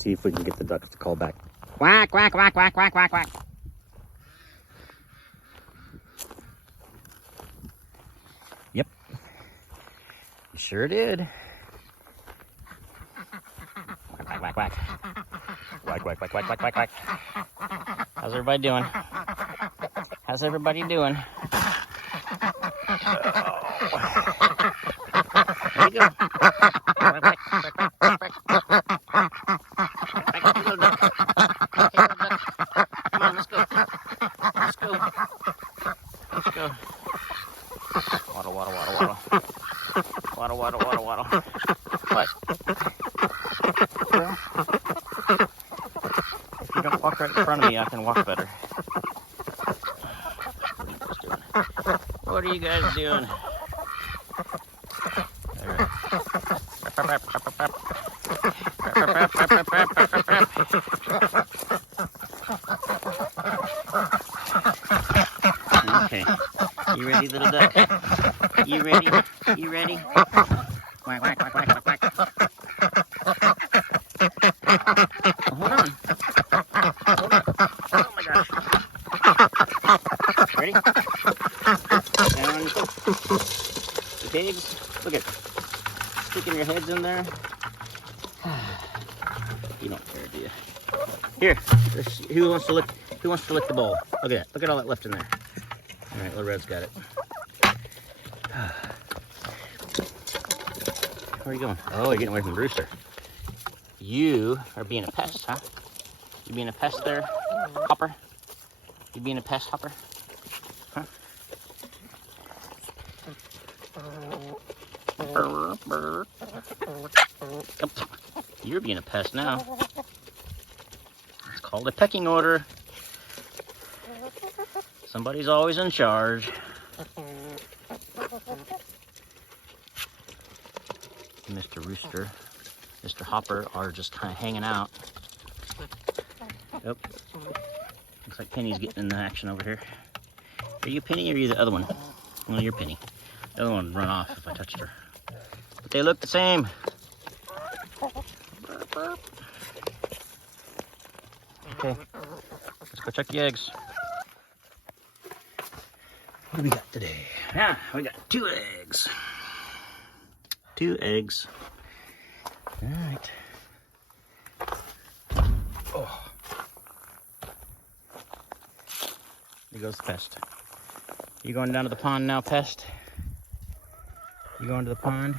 see if we can get the ducks to call back. Quack, quack, quack, quack, quack, quack, quack. Yep. You sure did. Quack, quack, quack, quack. Quack, quack, quack, quack, quack, quack, quack. How's everybody doing? How's everybody doing? There you go. Quack, quack, quack, quack, quack, quack. Quack, little duck. Hey, little duck. Come on, let's go. Let's go. Let's go. Waddle, waddle, waddle, waddle. Waddle, waddle, waddle, waddle. What? Well, if you don't walk right in front of me, I can walk better. What are you guys doing? Okay. You ready, little duck? You ready? You ready? Quack, quack, quack, quack, quack, quack. Hold on. Hold on. Oh my gosh. Ready? Down. The pigs. Look at sticking your heads in there. You don't care, do you? Here. Who wants to lick? Who wants to lick the bowl? Look at that. Look at all that left in there. All right, little Red's got it. Where are you going? Oh, you're getting away from the rooster. You are being a pest, huh? You being a pest there, Hopper? You being a pest, Hopper? Huh? Oh, you're being a pest now. It's called a pecking order. Somebody's always in charge. Mr. Rooster, Mr. Hopper are just kind of hanging out. Yep. Looks like Penny's getting in the action over here. Are you Penny or are you the other one? Well, you're Penny. The other one would run off if I touched her. But they look the same. Burp, burp. Okay, let's go check the eggs. What do we got today? Yeah, we got 2 eggs. 2 eggs. All right. Oh. There goes the pest. You going down to the pond now, pest? You going to the pond?